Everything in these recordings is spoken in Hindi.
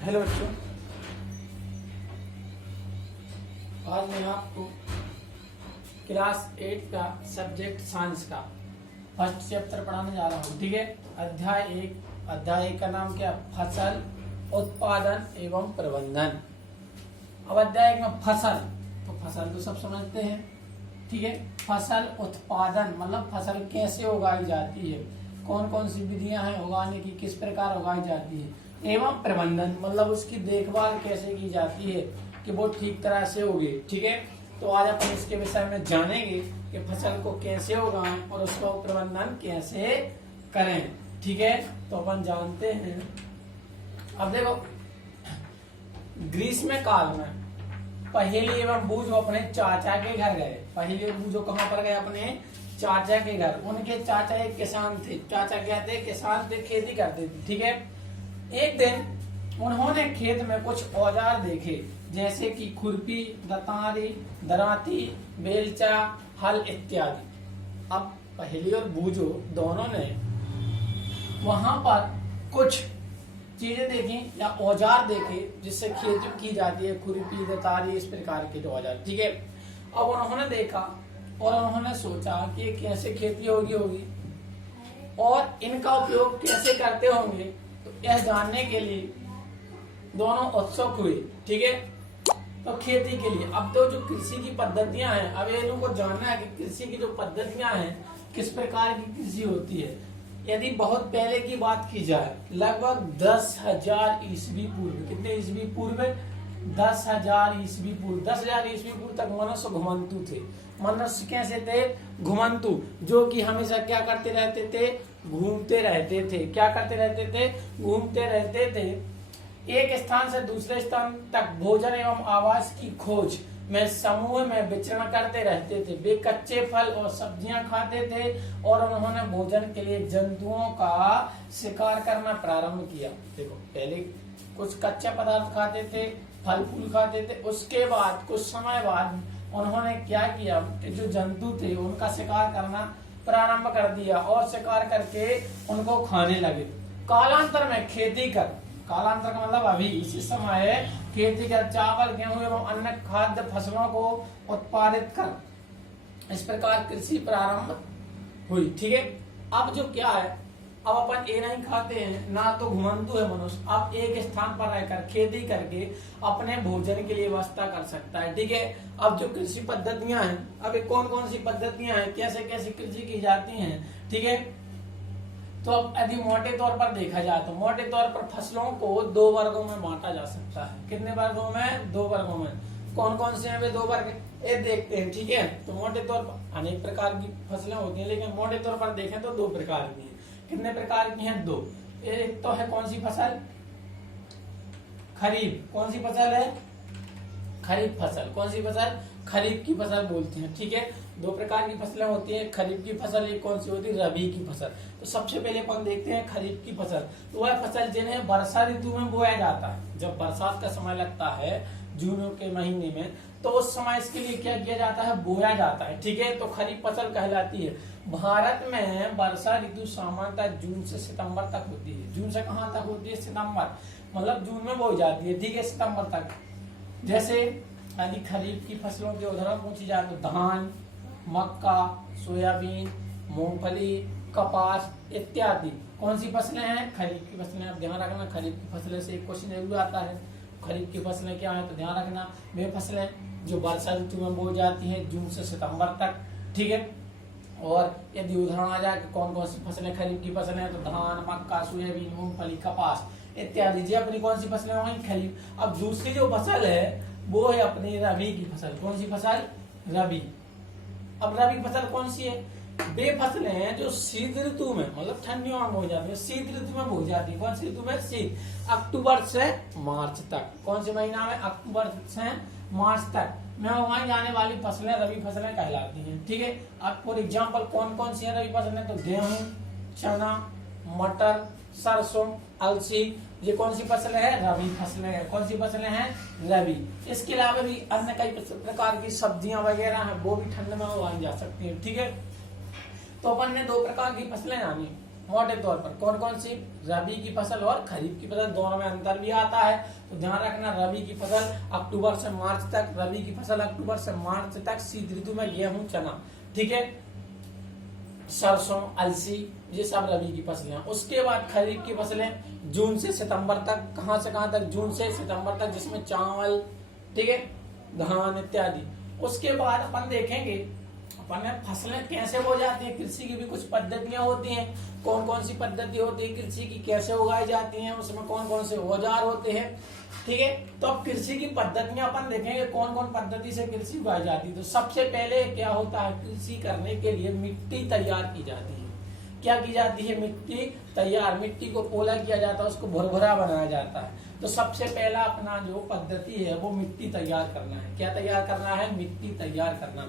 हेलो बच्चों, आज मैं आपको क्लास 8 का सब्जेक्ट साइंस का फर्स्ट चैप्टर पढ़ाने जा रहा हूँ। ठीक है, अध्याय 1 का नाम क्या? फसल उत्पादन एवं प्रबंधन। अब अध्याय 1 में फसल, तो फसल तो सब समझते हैं। ठीक है, फसल उत्पादन मतलब फसल कैसे उगाई जाती है, कौन कौन सी विधियां हैं उगाने की, किस प्रकार उगाई जाती है, एवं प्रबंधन मतलब उसकी देखभाल कैसे की जाती है कि वो ठीक तरह से उगे। ठीक है, तो आज अपन इसके विषय में जानेंगे कि फसल को कैसे उगाएं और उसका प्रबंधन कैसे करें। ठीक है, तो अपन जानते हैं। अब देखो, ग्रीष्म काल में पहेली एवं बूझो अपने चाचा के घर गए। पहेली और बूझो कहाँ पर गए? अपने चाचा के घर। उनके चाचा एक किसान थे। चाचा क्या थे? किसान थे, खेती करते थे। ठीक है, एक दिन उन्होंने खेत में कुछ औजार देखे, जैसे कि खुरपी, दतारी, दराती, बेलचा, हल इत्यादि। अब पहेली और बूझो दोनों ने वहां पर कुछ चीजें देखी या औजार देखे जिससे खेती की जाती है, खुरपी, दतारी, इस प्रकार के जो औजार। ठीक है, अब उन्होंने देखा और उन्होंने सोचा कि ये कैसे खेती होगी और इनका उपयोग कैसे करते होंगे। तो यह जानने के लिए दोनों उत्सुक हुए। ठीक है, तो खेती के लिए अब तो जो कृषि की पद्धतियां हैं, अब ये इनको जानना है कि कृषि की जो पद्धतियां हैं किस प्रकार की कृषि होती है। यदि बहुत पहले की बात की जाए, लगभग 10,000 ईस्वी पूर्व, कितने ईस्वी पूर्व? 10,000 ईस्वी पूर्व। 10,000 ईस्वी पूर्व तक मनुष्य घुमंतु थे। मनुष्य कैसे थे? घुमंतु, जो कि हमेशा क्या करते रहते थे? घूमते रहते थे। क्या करते रहते थे? घूमते रहते थे। एक स्थान से दूसरे स्थान तक भोजन एवं आवास की खोज में समूह में विचरण करते रहते थे। वे कच्चे फल और सब्जियां खाते थे और उन्होंने भोजन के लिए जंतुओं का शिकार करना प्रारंभ किया। देखो, पहले कुछ कच्चे पदार्थ खाते थे, फल फूल खाते थे। उसके बाद कुछ समय बाद उन्होंने क्या किया कि जो जंतु थे उनका शिकार करना प्रारंभ कर दिया और शिकार करके उनको खाने लगे। कालांतर में खेती कर, कालांतर का मतलब अभी इसी समय खेती कर चावल, गेहूं एवं अन्य खाद्य फसलों को उत्पादित कर इस प्रकार कृषि प्रारंभ हुई। ठीक है, अब जो क्या है, अब अपन ये नहीं खाते हैं ना, तो घुमंतु है मनुष्य। अब एक स्थान पर रहकर खेती करके अपने भोजन के लिए व्यवस्था कर सकता है। ठीक है, अब जो कृषि पद्धतियां हैं, अब ये कौन कौन सी पद्धतियां हैं, कैसे कैसे कृषि की जाती हैं। ठीक है, तो अब यदि मोटे तौर पर देखा जाए तो मोटे तौर पर फसलों को 2 वर्गों में बांटा जा सकता है। कितने वर्गों में? 2 वर्गों में। कौन कौन से हैं वे 2 वर्ग? ये देखते हैं। ठीक है, तो मोटे तौर पर अनेक प्रकार की फसलें होती हैं, लेकिन मोटे तौर पर देखें तो 2 प्रकार की हैं। कितने प्रकार की हैं? 2। एक तो है कौन सी फसल? खरीफ। कौन सी फसल है? खरीफ फसल। कौन सी फसल? खरीफ की फसल बोलते हैं। ठीक है, 2 प्रकार की फसलें होती हैं। खरीफ की फसल एक कौन सी होती है? रबी की फसल। तो सबसे पहले अपन देखते हैं खरीफ की फसल। तो वह फसल जिन्हें वर्षा ऋतु में बोया जाता है। जब बरसात का समय लगता है जून के महीने में, तो उस समय इसके लिए क्या किया जाता है? बोया जाता है। ठीक है, तो खरीफ फसल कहलाती है। भारत में वर्षा ऋतु सामान्यतः जून से सितंबर तक होती है। जून से कहाँ तक होती है? सितंबर, मतलब जून में बोई जाती है। ठीक है, सितंबर तक। जैसे यदि खरीफ की फसलों के उदाहरण पूछी जाए तो धान, मक्का, सोयाबीन, मूंगफली, कपास इत्यादि। कौन सी फसलें हैं? खरीफ की फसलें। अब ध्यान रखना, खरीफ की फसलें से एक क्वेश्चन जरूर आता है। खरीफ की फसलें क्या है? तो ध्यान रखना, वे फसलें जो वर्षा ऋतु में बोई जाती है जून से सितंबर तक। ठीक है, और यदि उदाहरण आ जाए कि कौन कौन सी फसलें खरीफ की फसलें हैं, तो धान, मक्का, सोयाबीन, मूंगफली, कपास इत्यादि। जी, अपनी कौन सी फसलें होंगी? खरीफ। अब दूसरी जो फसल है वो है अपनी रबी की फसल। कौन सी फसल? रबी। अब रबी फसल कौन सी है? वे फसलें हैं जो शीत ऋतु में, मतलब ठंडियों में बोई जाती है, शीत ऋतु में बोई जाती है। कौन सी ऋतु में? शीत। अक्टूबर से मार्च तक। कौन से महीना में? अक्टूबर से मार्च तक में उगाई जाने वाली फसलें रबी फसलें कहलाती हैं। ठीक है, अब फॉर एग्जाम्पल कौन कौन सी है रबी फसलें? तो गेहूं, चना, मटर, सरसों, अलसी, ये कौन सी फसलें हैं? रबी फसलें हैं। कौन सी फसलें हैं? रबी। इसके अलावा भी अन्य कई प्रकार की सब्जियां वगैरह हैं, वो भी ठंड में उगाई जा सकती है। ठीक है, तो अपन ने 2 प्रकार की फसलें जानी, मोटे तौर पर कौन कौन सी, रबी की फसल और खरीफ की फसल, दोनों में अंतर भी आता है। तो ध्यान रखना, रबी की फसल अक्टूबर से मार्च तक, रबी की फसल अक्टूबर से मार्च तक, शीत ऋतु में गेहूं चना, ठीक है, सरसों अलसी, ये सब रबी की फसलें हैं। उसके बाद खरीफ की फसलें जून से सितंबर तक, कहां से कहां तक, जून से सितंबर तक, जिसमें चावल, ठीक है, धान इत्यादि। उसके बाद अपन देखेंगे अपन में फसलें कैसे हो जाती है, कृषि की भी कुछ पद्धतियां होती हैं, कौन कौन सी पद्धति होती है कृषि की, कैसे उगाई जाती हैं, उसमें कौन कौन से औजार होते हैं, ठीक है। तो अब कृषि की पद्धतियां अपन देखेंगे कौन कौन पद्धति से कृषि उगाई जाती है। तो सबसे पहले क्या होता है, कृषि करने के लिए मिट्टी तैयार की जाती है। क्या की जाती है, मिट्टी तैयार, मिट्टी को पोला किया जाता है, उसको भुरभुरा बनाया जाता है। तो सबसे पहला अपना जो पद्धति है वो मिट्टी तैयार करना है। क्या तैयार करना है, मिट्टी तैयार करना।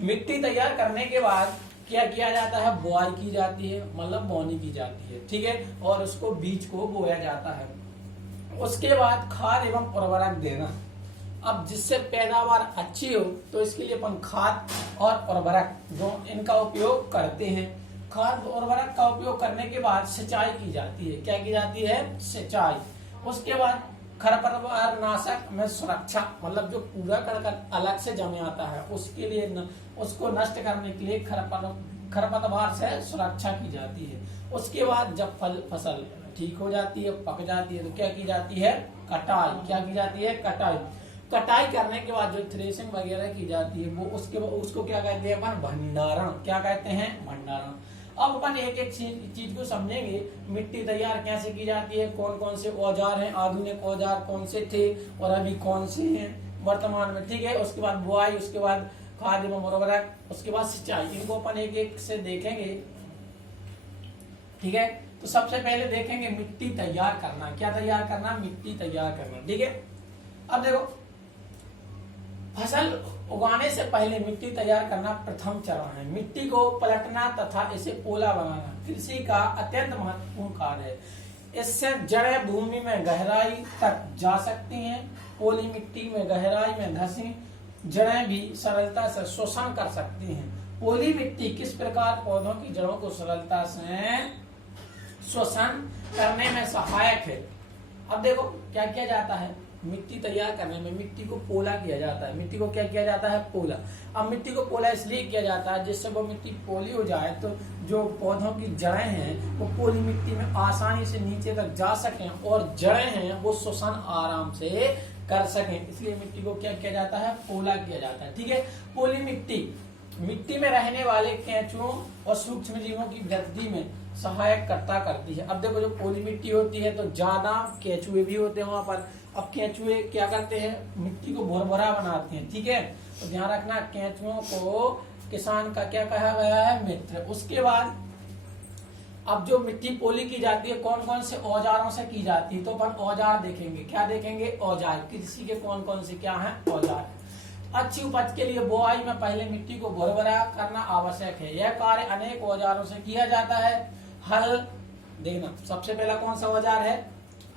मिट्टी तैयार करने के बाद क्या किया जाता है, बुआई की जाती है, मतलब बोनी की जाती है, ठीक है, और उसको बीज को बोया जाता है। उसके बाद खाद एवं उर्वरक देना। अब जिससे पैदावार अच्छी हो तो इसके लिए अपन खाद और उर्वरक दो इनका उपयोग करते हैं। खाद उर्वरक का उपयोग करने के बाद सिंचाई की जाती है। क्या की जाती है, सिंचाई। उसके बाद खरपतवार नाशक में सुरक्षा, मतलब जो कूड़ा करकट अलग से जमे आता है उसके लिए उसको नष्ट करने के लिए खरपतवार से सुरक्षा की जाती है। उसके बाद जब फसल ठीक हो जाती है, पक जाती है, तो क्या की जाती है, कटाई। क्या की जाती है, कटाई। कटाई करने के बाद जो थ्रेसिंग वगैरह की जाती है वो उसको क्या कहते हैं अपन, भंडारण। क्या कहते हैं, भंडारण। अब अपन एक एक चीज को समझेंगे। मिट्टी तैयार कैसे की जाती है, कौन कौन से औजार हैं, आधुनिक औजार कौन से थे और अभी कौन से हैं वर्तमान में, ठीक है। उसके बाद बुआई, उसके बाद खाद एवं उर्वरक, उसके बाद सिंचाई, इनको अपन एक एक से देखेंगे, ठीक है। तो सबसे पहले देखेंगे मिट्टी तैयार करना। क्या तैयार करना, मिट्टी तैयार करना, ठीक है। अब देखो, फसल उगाने से पहले मिट्टी तैयार करना प्रथम चरण है। मिट्टी को पलटना तथा इसे पोला बनाना कृषि का अत्यंत महत्वपूर्ण कार्य है। इससे जड़ें भूमि में गहराई तक जा सकती हैं। पोली मिट्टी में गहराई में धंसी जड़ें भी सरलता से शोषण कर सकती हैं। पोली मिट्टी किस प्रकार पौधों की जड़ों को सरलता से शोषण करने में सहायक है। अब देखो क्या किया जाता है, मिट्टी तैयार करने में मिट्टी को पोला किया जाता है। मिट्टी को क्या किया जाता है, पोला। अब मिट्टी को पोला इसलिए किया जाता है जिससे वो मिट्टी पोली हो जाए तो जो पौधों की जड़ें हैं वो पोली मिट्टी में आसानी से नीचे तक जा सकें और जड़ें हैं वो शोषण आराम से कर सकें, इसलिए मिट्टी को क्या किया जाता है, पोला किया जाता है, ठीक है। पोली मिट्टी में रहने वाले केंचुओं और सूक्ष्म जीवों की वृद्धि में सहायक करती है। अब देखो, जो पोली मिट्टी होती है तो ज्यादा केंचुए भी होते हैं वहां पर। अब केंचुए क्या करते हैं, मिट्टी को भुरभुरा बनाते हैं, ठीक है। तो ध्यान रखना, केंचुओं को किसान का क्या कहा गया है, मित्र। उसके बाद अब जो मिट्टी पोली की जाती है कौन कौन से औजारों से की जाती है, तो अपन औजार देखेंगे। क्या देखेंगे, औजार। कृषि के कौन कौन से क्या हैं, औजार। अच्छी उपज के लिए बुआई में पहले मिट्टी को भुरभुरा करना आवश्यक है। यह कार्य अनेक औजारों से किया जाता है। हल देखना, सबसे पहला कौन सा औजार है,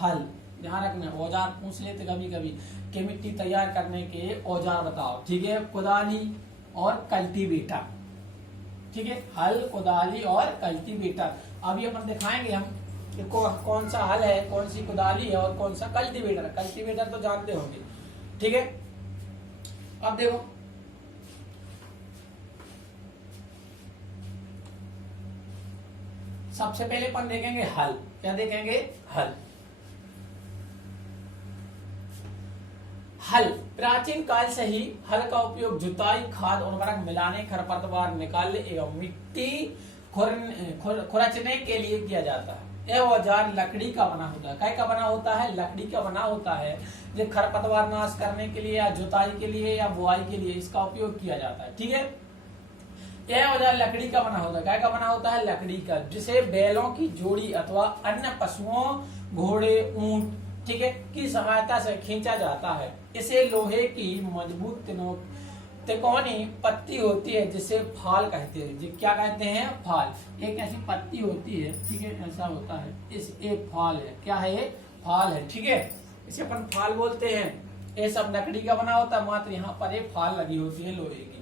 हल। ध्यान रखना, औजार पूछ लेते कभी कभी कि मिट्टी तैयार करने के औजार बताओ, ठीक है। कुदाली और कल्टीवेटर, ठीक है। हल, कुदाली और कल्टीवेटर। अभी अपन दिखाएंगे हम कि कौन सा हल है, कौन सी कुदाली है और कौन सा कल्टीवेटर। कल्टीवेटर तो जानते होंगे, ठीक है। अब देखो, सबसे पहले अपन देखेंगे हल। क्या देखेंगे, हल। हल प्राचीन काल से ही हल का उपयोग जुताई, खाद उर्वरक मिलाने, खरपतवार निकालने एवं मिट्टी खुरचने के लिए किया जाता है। यह औजार लकड़ी का बना होता है। काय का बना होता है, लकड़ी का बना होता है। जो खरपतवार नाश करने के लिए या जुताई के लिए या बुआई के लिए इसका उपयोग किया जाता है, ठीक है। यह औजार लकड़ी का बना होता है। काय का बना होता है, लकड़ी का, जिसे बैलों की जोड़ी अथवा अन्य पशुओं, घोड़े, ऊंट, ठीक है, की सहायता से खींचा जाता है। इसे लोहे की मजबूत तिकोनी पत्ती होती है जिसे फाल कहते हैं। जी क्या कहते हैं, फाल। एक ऐसी पत्ती होती है, ठीक है, ऐसा होता है, इस एक फाल है। क्या है ये, फाल है, ठीक है। इसे अपन फाल बोलते हैं। ये सब लकड़ी का बना होता है, मात्र यहाँ पर एक फाल लगी होती है लोहे की।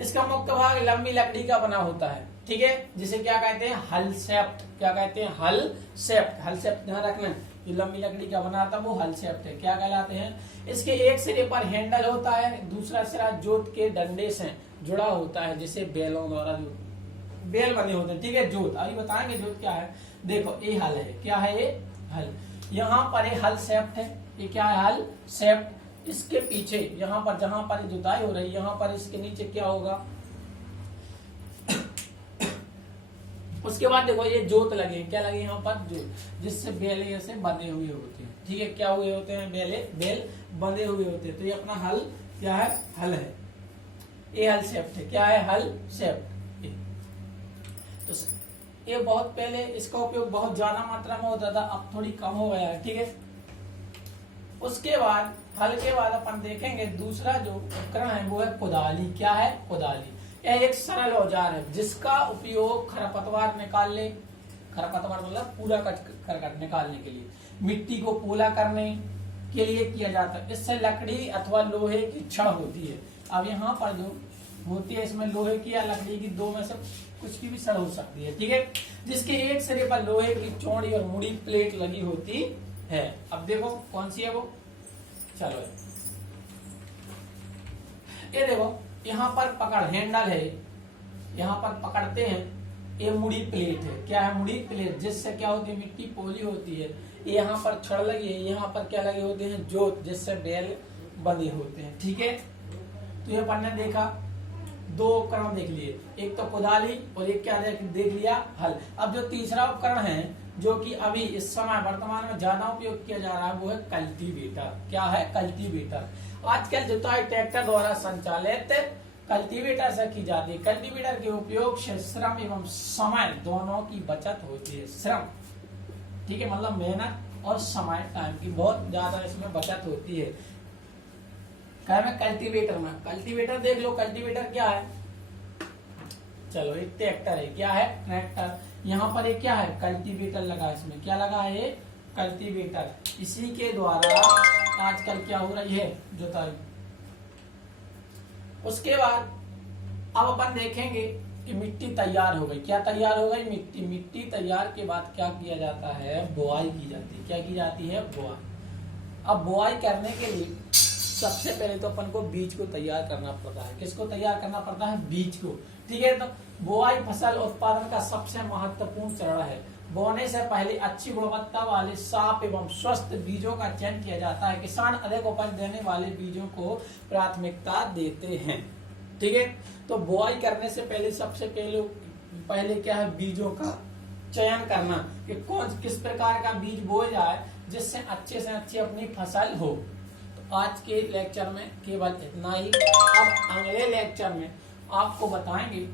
इसका मुख्य भाग लंबी लकड़ी का बना होता है, ठीक है, जिसे क्या कहते हैं, हल शेफ्ट। क्या कहते हैं, हल शेफ्ट। हल शेफ्ट ध्यान रखना, ये लंबी लकड़ी का बना था वो हल शेफ्ट है। क्या कहलाते हैं, इसके एक सिरे पर हैंडल होता है, दूसरा सिरा जोत के डंडे से जुड़ा होता है, जिसे बैलों द्वारा जो बेल बने होते हैं। ठीक है, जोत अभी बताएंगे जोत क्या है। देखो ये हल है, क्या है ये हल, यहाँ पर ये हल शेफ्ट है, ये क्या है, हल शेफ्ट। इसके पीछे यहाँ पर जहां पर जुताई हो रही है, यहाँ पर इसके नीचे क्या होगा, उसके बाद देखो ये जोत लगे, क्या लगे यहाँ पर, जोत, जिससे बेल ऐसे बंधे हुए होते हैं। ठीक है, क्या हुए होते हैं, बेल बंधे हुए होते हैं। तो ये अपना हल क्या है, हल है, ये हल शेफ्ट है। क्या है, हल शेफ्ट। तो ये बहुत पहले इसका उपयोग बहुत ज्यादा मात्रा में होता था, अब थोड़ी कम हो गया है। ठीक है, उसके बाद हल के बाद अपन देखेंगे दूसरा जो उपकरण है वो है कुदाली। क्या है, कुदाली। यह एक सरल औजार है जिसका उपयोग खरपतवार निकालने, खरपतवार मतलब पूरा करकट निकालने के लिए, मिट्टी को पोला करने के लिए किया जाता है। इससे लकड़ी अथवा लोहे की छड़ होती है। अब यहाँ पर जो होती है, इसमें लोहे की या लकड़ी की, दो में से कुछ की भी छड़ हो सकती है। ठीक है, जिसके एक सिरे पर लोहे की चौड़ी और मुड़ी प्लेट लगी होती है। अब देखो कौन सी है वो, चलो ये देखो, यहाँ पर पकड़ हैंडल है, यहाँ पर पकड़ते हैं, ये मुड़ी प्लेट है। क्या है, मुड़ी प्लेट, जिससे क्या होती है, मिट्टी पोली होती है। यहाँ पर छड़ लगी है, यहाँ पर क्या लगे होते हैं, जोत, जिससे बैल बंधे होते हैं। ठीक है, तो ये अपन ने देखा, दो उपकरण देख लिए, एक तो कुदाली और एक क्या देख लिया, हल। अब जो तीसरा उपकरण है जो कि अभी इस समय वर्तमान में ज्यादा उपयोग किया जा रहा है वो है कल्टीवेटर। क्या है, कल्टीवेटर। आजकल जुताई ट्रैक्टर द्वारा संचालित कल्टीवेटर से की जाती है। कल्टीवेटर के उपयोग से श्रम एवं समय दोनों की बचत होती है। श्रम, ठीक है, मतलब मेहनत और समय, टाइम की बहुत ज्यादा इसमें बचत होती है। क्या में, कल्टीवेटर में। कल्टीवेटर देख लो, कल्टीवेटर क्या है, चलो एक ट्रैक्टर है। क्या है, ट्रैक्टर। यहाँ पर एक क्या है, कल्टीवेटर लगा, इसमें क्या लगा है, कल्टीवेटर। इसी के द्वारा आजकल क्या हो रही है, जुताई। उसके बाद अब अपन देखेंगे कि मिट्टी तैयार हो गई। क्या तैयार हो गई, मिट्टी। मिट्टी तैयार के बाद क्या किया जाता है, बुआई की जाती है। क्या की जाती है, बुआई। अब बुआई करने के लिए सबसे पहले तो अपन को बीज को तैयार करना पड़ता है। किसको तैयार करना पड़ता है, बीज को। ठीक है, तो बुआई फसल उत्पादन का सबसे महत्वपूर्ण चरण है। बोने से पहले अच्छी गुणवत्ता वाले साफ एवं स्वस्थ बीजों का चयन किया जाता है। किसान अधिक उपज देने वाले बीजों को प्राथमिकता देते हैं। ठीक है, तो बुआई करने से पहले सबसे पहले क्या है, बीजों का चयन करना कि कौन किस प्रकार का बीज बोया जाए जिससे अच्छे से अच्छी अपनी फसल हो। तो आज के लेक्चर में केवल इतना ही। अब अगले लेक्चर में आपको बताएंगे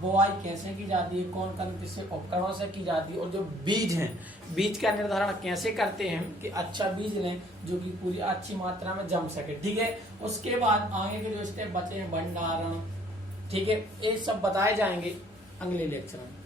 बुआई कैसे की जाती है, कौन कौन किससे उपकरणों से की जाती है, और जो बीज हैं, बीज का निर्धारण कैसे करते हैं कि अच्छा बीज लें जो कि पूरी अच्छी मात्रा में जम सके। ठीक है, उसके बाद आगे के जो स्टेप बचे हैं, भंडारण, ठीक है, ये सब बताए जाएंगे अगले लेक्चर में।